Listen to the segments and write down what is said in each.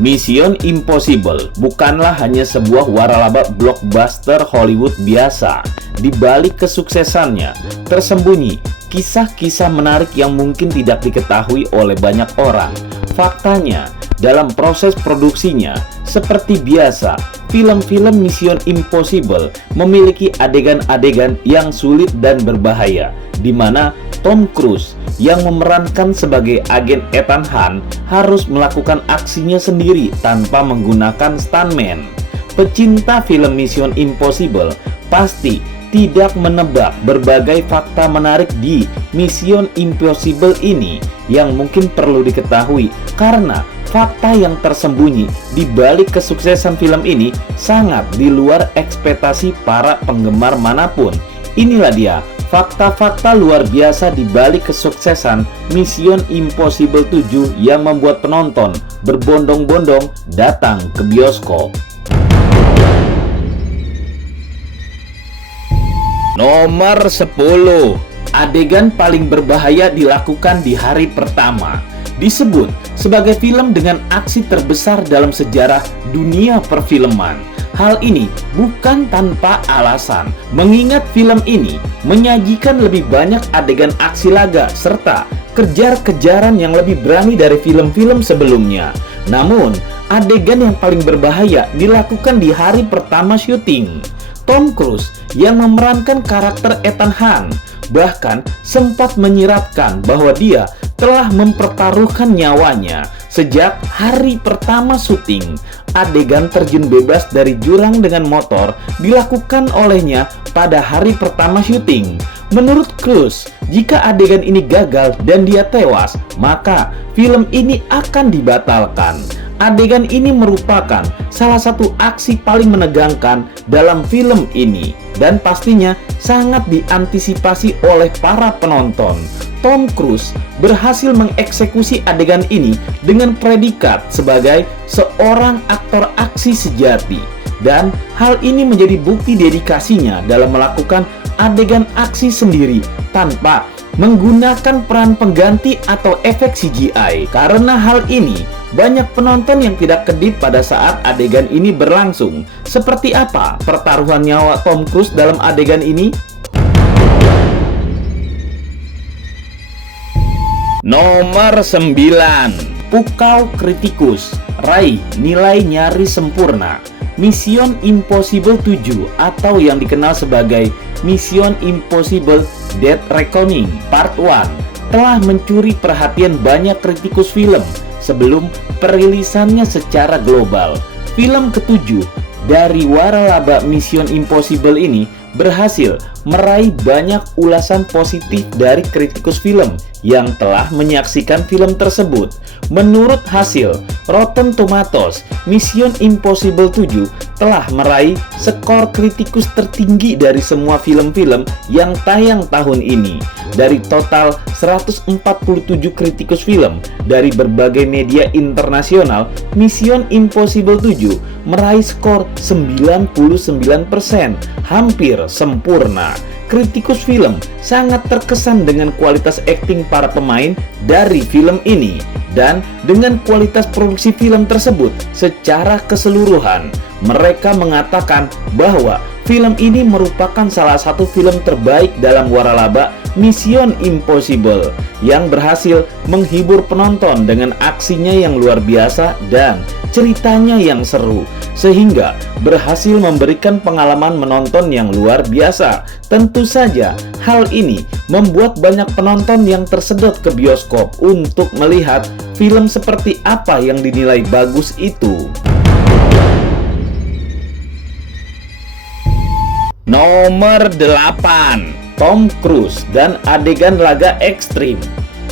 Mission Impossible bukanlah hanya sebuah waralaba blockbuster Hollywood biasa. Di balik kesuksesannya, tersembunyi kisah-kisah menarik yang mungkin tidak diketahui oleh banyak orang. Faktanya, dalam proses produksinya, seperti biasa, film-film Mission Impossible memiliki adegan-adegan yang sulit dan berbahaya, di mana Tom Cruise yang memerankan sebagai agen Ethan Hunt harus melakukan aksinya sendiri tanpa menggunakan stuntman. Pecinta film Mission Impossible pasti tidak menebak berbagai fakta menarik di Mission Impossible ini yang mungkin perlu diketahui, karena fakta yang tersembunyi di balik kesuksesan film ini sangat di luar ekspektasi para penggemar manapun. Inilah dia fakta-fakta luar biasa di balik kesuksesan Mission Impossible 7 yang membuat penonton berbondong-bondong datang ke bioskop. Nomor 10. Adegan paling berbahaya dilakukan di hari pertama. Disebut sebagai film dengan aksi terbesar dalam sejarah dunia perfilman. Hal ini bukan tanpa alasan, mengingat film ini menyajikan lebih banyak adegan aksi laga serta kejar-kejaran yang lebih berani dari film-film sebelumnya. Namun, adegan yang paling berbahaya dilakukan di hari pertama syuting. Tom Cruise yang memerankan karakter Ethan Hunt bahkan sempat menyiratkan bahwa dia telah mempertaruhkan nyawanya sejak hari pertama syuting. Adegan terjun bebas dari jurang dengan motor dilakukan olehnya pada hari pertama syuting. Menurut Cruise, jika adegan ini gagal dan dia tewas, maka film ini akan dibatalkan. Adegan ini merupakan salah satu aksi paling menegangkan dalam film ini dan pastinya sangat diantisipasi oleh para penonton. Tom Cruise berhasil mengeksekusi adegan ini dengan predikat sebagai seorang aktor aksi sejati, dan hal ini menjadi bukti dedikasinya dalam melakukan adegan aksi sendiri tanpa menggunakan peran pengganti atau efek CGI. Karena hal ini, banyak penonton yang tidak kedip pada saat adegan ini berlangsung. Seperti apa pertaruhan nyawa Tom Cruise dalam adegan ini? Nomor 9. Pukau kritikus, raih nilai nyaris sempurna. Mission Impossible 7 atau yang dikenal sebagai Mission Impossible Dead Reckoning Part 1 telah mencuri perhatian banyak kritikus film sebelum perilisannya secara global. Film ketujuh dari waralaba Mission Impossible ini berhasil meraih banyak ulasan positif dari kritikus film yang telah menyaksikan film tersebut. Menurut hasil Rotten Tomatoes, Mission Impossible 7 telah meraih skor kritikus tertinggi dari semua film-film yang tayang tahun ini. Dari total 147 kritikus film dari berbagai media internasional, Mission Impossible 7 meraih skor 99%, hampir sempurna. Kritikus film sangat terkesan dengan kualitas akting para pemain dari film ini dan dengan kualitas produksi film tersebut secara keseluruhan. Mereka mengatakan bahwa film ini merupakan salah satu film terbaik dalam waralaba Mission Impossible yang berhasil menghibur penonton dengan aksinya yang luar biasa dan ceritanya yang seru, sehingga berhasil memberikan pengalaman menonton yang luar biasa. Tentu saja hal ini membuat banyak penonton yang tersedot ke bioskop untuk melihat film seperti apa yang dinilai bagus itu. Nomor 8. Tom Cruise dan adegan laga ekstrim.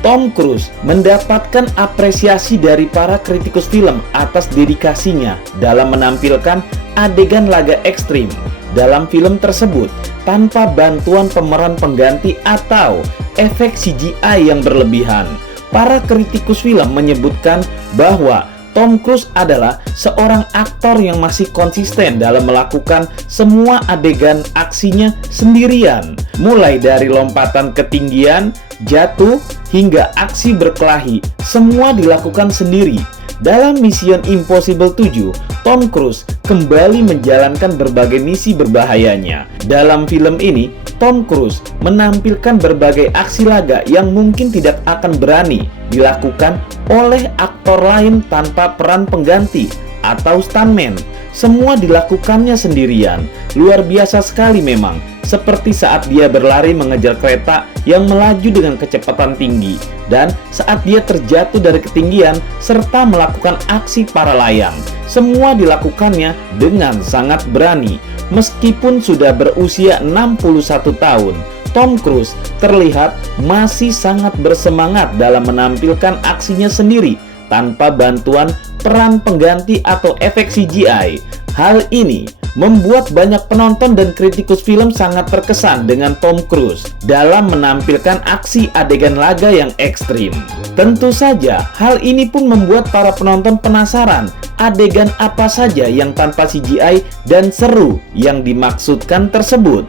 Tom Cruise mendapatkan apresiasi dari para kritikus film atas dedikasinya dalam menampilkan adegan laga ekstrim dalam film tersebut tanpa bantuan pemeran pengganti atau efek CGI yang berlebihan. Para kritikus film menyebutkan bahwa Tom Cruise adalah seorang aktor yang masih konsisten dalam melakukan semua adegan aksinya sendirian, mulai dari lompatan ketinggian, jatuh, hingga aksi berkelahi, semua dilakukan sendiri. Dalam Mission Impossible 7, Tom Cruise kembali menjalankan berbagai misi berbahayanya. Dalam film ini, Tom Cruise menampilkan berbagai aksi laga yang mungkin tidak akan berani dilakukan oleh aktor lain tanpa peran pengganti atau stuntman. Semua dilakukannya sendirian. Luar biasa sekali memang. Seperti saat dia berlari mengejar kereta yang melaju dengan kecepatan tinggi, dan saat dia terjatuh dari ketinggian serta melakukan aksi para layang. Semua dilakukannya dengan sangat berani. Meskipun sudah berusia 61 tahun, Tom Cruise terlihat masih sangat bersemangat dalam menampilkan aksinya sendiri tanpa bantuan peran pengganti atau efek CGI. Hal ini membuat banyak penonton dan kritikus film sangat terkesan dengan Tom Cruise dalam menampilkan aksi adegan laga yang ekstrim. Tentu saja, hal ini pun membuat para penonton penasaran adegan apa saja yang tanpa CGI dan seru yang dimaksudkan tersebut.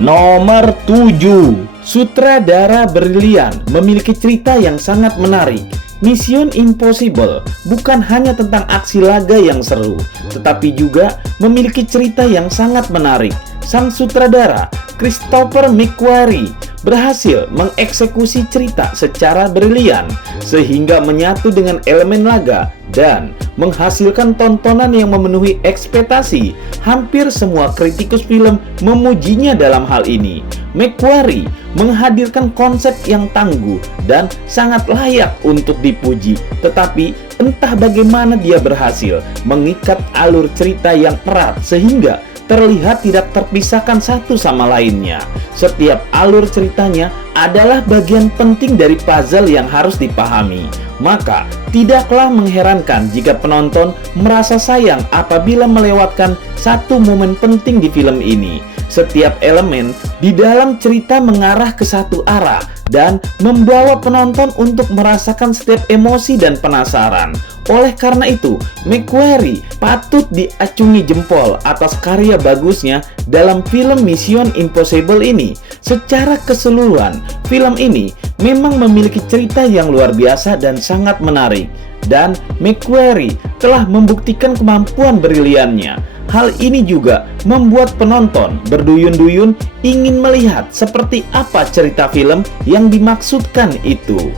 Nomor 7. Sutradara brilian memiliki cerita yang sangat menarik. Mission Impossible bukan hanya tentang aksi laga yang seru, tetapi juga memiliki cerita yang sangat menarik. Sang sutradara, Christopher McQuarrie, berhasil mengeksekusi cerita secara brilian sehingga menyatu dengan elemen laga dan menghasilkan tontonan yang memenuhi ekspektasi. Hampir semua kritikus film memujinya dalam hal ini. McQuarrie menghadirkan konsep yang tangguh dan sangat layak untuk dipuji, tetapi entah bagaimana dia berhasil mengikat alur cerita yang erat sehingga terlihat tidak terpisahkan satu sama lainnya. Setiap alur ceritanya adalah bagian penting dari puzzle yang harus dipahami. Maka, tidaklah mengherankan jika penonton merasa sayang apabila melewatkan satu momen penting di film ini. Setiap elemen di dalam cerita mengarah ke satu arah dan membawa penonton untuk merasakan setiap emosi dan penasaran. Oleh karena itu, McQuarrie patut diacungi jempol atas karya bagusnya dalam film Mission Impossible ini. Secara keseluruhan, film ini memang memiliki cerita yang luar biasa dan sangat menarik. Dan McQuarrie telah membuktikan kemampuan briliannya. Hal ini juga membuat penonton berduyun-duyun ingin melihat seperti apa cerita film yang dimaksudkan itu.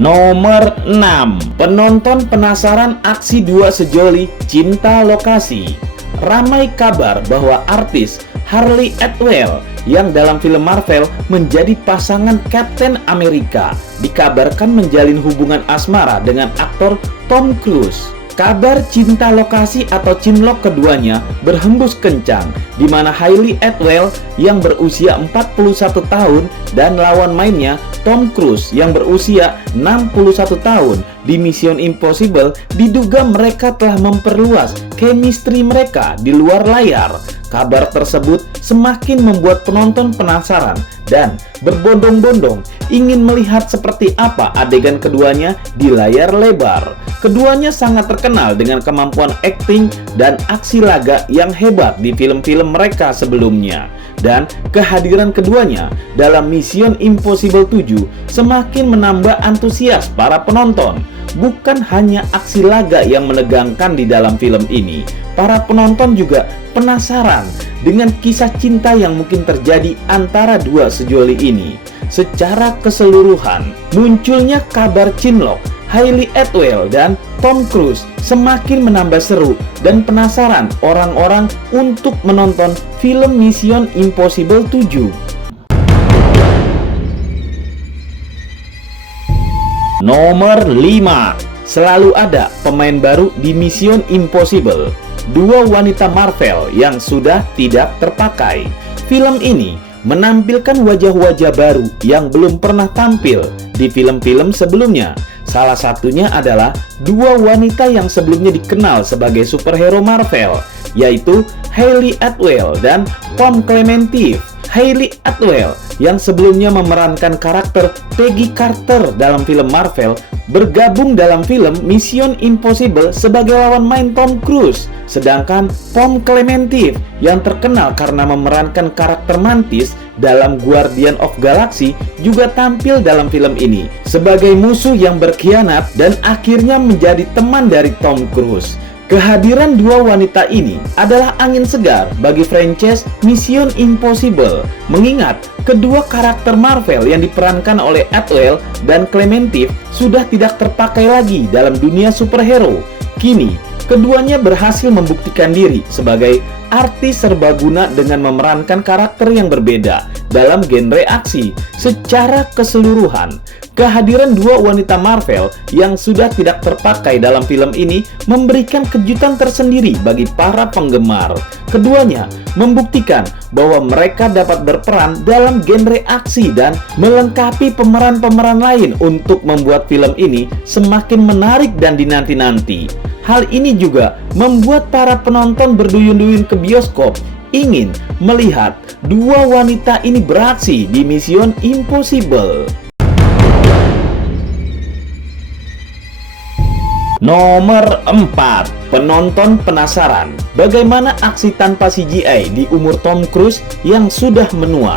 Nomor 6. Penonton penasaran aksi dua sejoli cinta lokasi. Ramai kabar bahwa artis Hayley Atwell yang dalam film Marvel menjadi pasangan Captain America dikabarkan menjalin hubungan asmara dengan aktor Tom Cruise. Kabar cinta lokasi atau cinlok keduanya berhembus kencang, di mana Hayley Atwell yang berusia 41 tahun dan lawan mainnya Tom Cruise yang berusia 61 tahun di Mission Impossible diduga mereka telah memperluas chemistry mereka di luar layar. Kabar tersebut semakin membuat penonton penasaran dan berbondong-bondong ingin melihat seperti apa adegan keduanya di layar lebar. Keduanya sangat terkenal dengan kemampuan akting dan aksi laga yang hebat di film-film mereka sebelumnya. Dan kehadiran keduanya dalam Mission Impossible 7 semakin menambah antusias para penonton. Bukan hanya aksi laga yang menegangkan di dalam film ini, para penonton juga penasaran dengan kisah cinta yang mungkin terjadi antara dua sejoli ini. Secara keseluruhan, munculnya kabar cinlok Hayley Atwell dan Tom Cruise semakin menambah seru dan penasaran orang-orang untuk menonton film Mission Impossible 7. Nomor 5. Selalu ada pemain baru di Mission Impossible. Dua wanita Marvel yang sudah tidak terpakai. Film ini menampilkan wajah-wajah baru yang belum pernah tampil di film-film sebelumnya. Salah satunya adalah dua wanita yang sebelumnya dikenal sebagai superhero Marvel, yaitu Hayley Atwell dan Pom Klementieff. Hayley Atwell yang sebelumnya memerankan karakter Peggy Carter dalam film Marvel bergabung dalam film Mission Impossible sebagai lawan main Tom Cruise. Sedangkan Pom Klementieff yang terkenal karena memerankan karakter Mantis dalam Guardian of Galaxy juga tampil dalam film ini sebagai musuh yang berkhianat dan akhirnya menjadi teman dari Tom Cruise. Kehadiran dua wanita ini adalah angin segar bagi franchise Mission Impossible, mengingat kedua karakter Marvel yang diperankan oleh Atwell dan Clementine sudah tidak terpakai lagi dalam dunia superhero. Kini, keduanya berhasil membuktikan diri sebagai artis serbaguna dengan memerankan karakter yang berbeda dalam genre aksi. Secara keseluruhan, kehadiran dua wanita Marvel yang sudah tidak terpakai dalam film ini memberikan kejutan tersendiri bagi para penggemar. Keduanya membuktikan bahwa mereka dapat berperan dalam genre aksi dan melengkapi pemeran-pemeran lain untuk membuat film ini semakin menarik dan dinanti-nanti. Hal ini juga membuat para penonton berduyun-duyun ke bioskop ingin melihat dua wanita ini beraksi di Mission Impossible. Nomor 4. Penonton penasaran bagaimana aksi tanpa CGI di umur Tom Cruise yang sudah menua.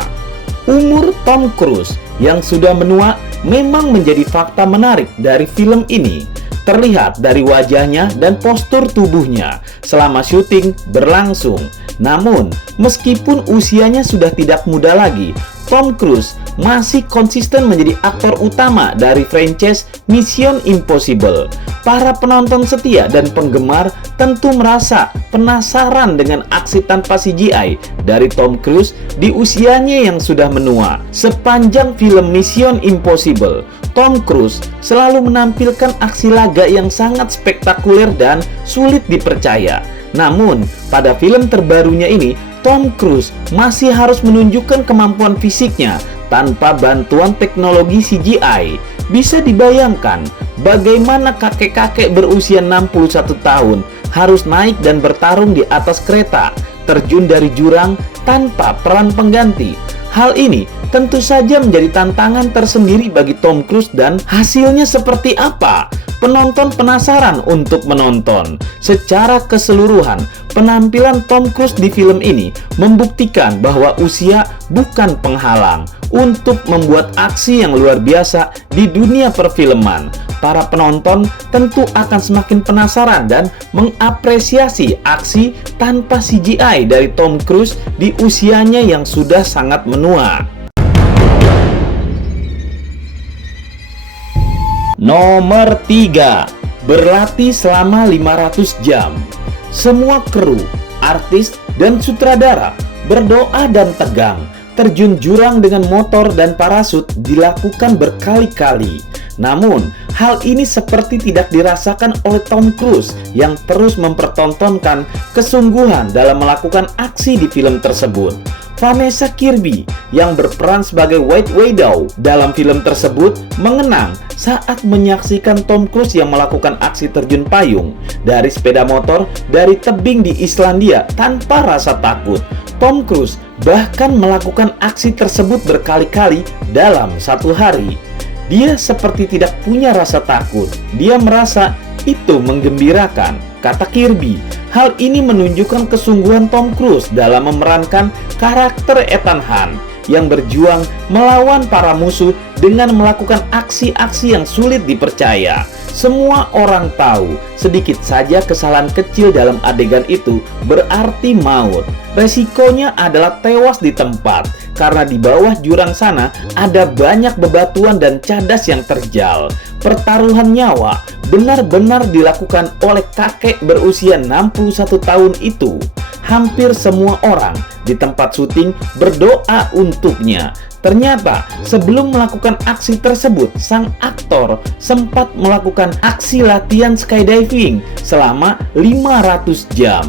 Umur Tom Cruise yang sudah menua memang menjadi fakta menarik dari film ini. Terlihat dari wajahnya dan postur tubuhnya selama syuting berlangsung. Namun, meskipun usianya sudah tidak muda lagi, Tom Cruise masih konsisten menjadi aktor utama dari franchise Mission Impossible. Para penonton setia dan penggemar tentu merasa penasaran dengan aksi tanpa CGI dari Tom Cruise di usianya yang sudah menua. Sepanjang film Mission Impossible, Tom Cruise selalu menampilkan aksi laga yang sangat spektakuler dan sulit dipercaya. Namun, pada film terbarunya ini, Tom Cruise masih harus menunjukkan kemampuan fisiknya tanpa bantuan teknologi CGI. Bisa dibayangkan bagaimana kakek-kakek berusia 61 tahun harus naik dan bertarung di atas kereta, terjun dari jurang tanpa peran pengganti. Hal ini tentu saja menjadi tantangan tersendiri bagi Tom Cruise dan hasilnya seperti apa? Penonton penasaran untuk menonton. Secara keseluruhan, penampilan Tom Cruise di film ini membuktikan bahwa usia bukan penghalang untuk membuat aksi yang luar biasa di dunia perfilman. Para penonton tentu akan semakin penasaran dan mengapresiasi aksi tanpa CGI dari Tom Cruise di usianya yang sudah sangat menua. Nomor 3. Berlatih selama 500 jam. Semua kru, artis, dan sutradara berdoa dan tegang. Terjun jurang dengan motor dan parasut dilakukan berkali-kali. Namun, hal ini seperti tidak dirasakan oleh Tom Cruise yang terus mempertontonkan kesungguhan dalam melakukan aksi di film tersebut. Vanessa Kirby yang berperan sebagai White Widow dalam film tersebut mengenang saat menyaksikan Tom Cruise yang melakukan aksi terjun payung dari sepeda motor dari tebing di Islandia tanpa rasa takut. Tom Cruise bahkan melakukan aksi tersebut berkali-kali dalam satu hari. Dia seperti tidak punya rasa takut. Dia merasa itu menggembirakan, kata Kirby. Hal ini menunjukkan kesungguhan Tom Cruise dalam memerankan karakter Ethan Hunt yang berjuang melawan para musuh dengan melakukan aksi-aksi yang sulit dipercaya. Semua orang tahu, sedikit saja kesalahan kecil dalam adegan itu berarti maut. Resikonya adalah tewas di tempat, karena di bawah jurang sana ada banyak bebatuan dan cadas yang terjal. Pertaruhan nyawa benar-benar dilakukan oleh kakek berusia 61 tahun itu. Hampir semua orang di tempat syuting berdoa untuknya. Ternyata sebelum melakukan aksi tersebut, sang aktor sempat melakukan aksi latihan skydiving selama 500 jam.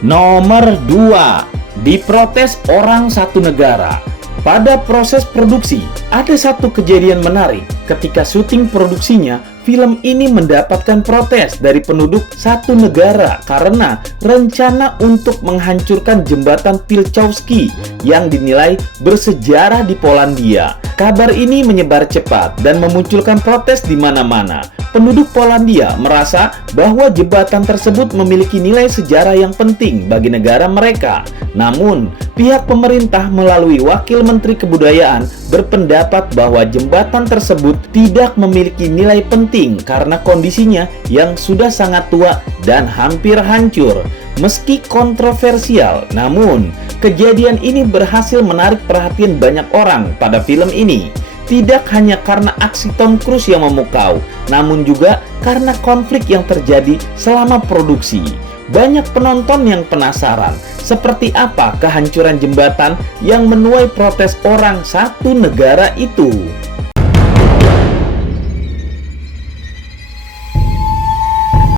Nomor 2. Diprotes orang satu negara. Pada proses produksi, ada satu kejadian menarik ketika syuting produksinya film ini mendapatkan protes dari penduduk satu negara karena rencana untuk menghancurkan jembatan Pilchowski yang dinilai bersejarah di Polandia. Kabar ini menyebar cepat dan memunculkan protes di mana-mana. Penduduk Polandia merasa bahwa jembatan tersebut memiliki nilai sejarah yang penting bagi negara mereka. Namun, pihak pemerintah melalui Wakil Menteri Kebudayaan berpendapat bahwa jembatan tersebut tidak memiliki nilai penting karena kondisinya yang sudah sangat tua dan hampir hancur. Meski kontroversial, namun kejadian ini berhasil menarik perhatian banyak orang pada film ini. Tidak hanya karena aksi Tom Cruise yang memukau, namun juga karena konflik yang terjadi selama produksi. Banyak penonton yang penasaran seperti apa kehancuran jembatan yang menuai protes orang satu negara itu.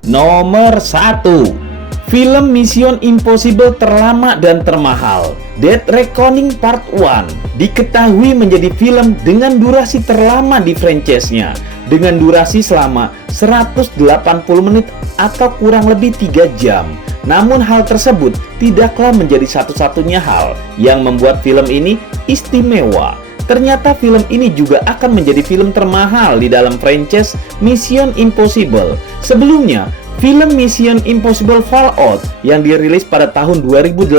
Nomor 1. Film Mission Impossible terlama dan termahal, Dead Reckoning Part 1 diketahui menjadi film dengan durasi terlama di franchise-nya, dengan durasi selama 180 menit atau kurang lebih 3 jam. Namun hal tersebut tidaklah menjadi satu-satunya hal yang membuat film ini istimewa. Ternyata film ini juga akan menjadi film termahal di dalam franchise Mission Impossible. Sebelumnya, film Mission Impossible Fallout yang dirilis pada tahun 2018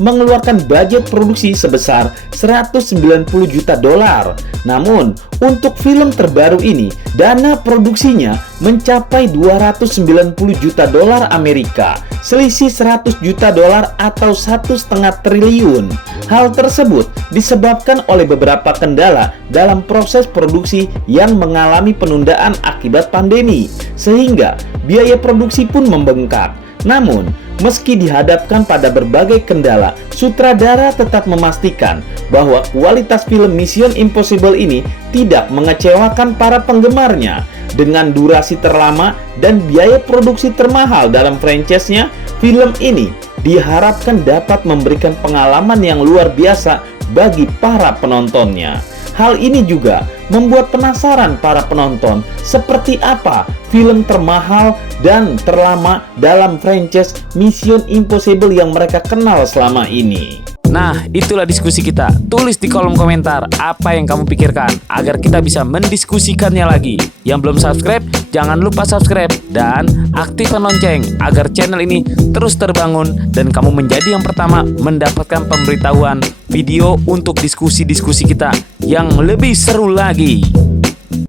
mengeluarkan budget produksi sebesar 190 juta dolar. Namun, untuk film terbaru ini, dana produksinya mencapai 290 juta dolar Amerika, selisih 100 juta dolar atau 1,5 triliun. Hal tersebut disebabkan oleh beberapa kendala dalam proses produksi yang mengalami penundaan akibat pandemi, sehingga biaya produksi pun membengkak. Namun, meski dihadapkan pada berbagai kendala, sutradara tetap memastikan bahwa kualitas film Mission Impossible ini tidak mengecewakan para penggemarnya. Dengan durasi terlama dan biaya produksi termahal dalam franchise-nya, film ini diharapkan dapat memberikan pengalaman yang luar biasa bagi para penontonnya. Hal ini juga membuat penasaran para penonton seperti apa film termahal dan terlama dalam franchise Mission Impossible yang mereka kenal selama ini. Nah, itulah diskusi kita. Tulis di kolom komentar apa yang kamu pikirkan agar kita bisa mendiskusikannya lagi. Yang belum subscribe, jangan lupa subscribe dan aktifkan lonceng agar channel ini terus terbangun dan kamu menjadi yang pertama mendapatkan pemberitahuan video untuk diskusi-diskusi kita yang lebih seru lagi.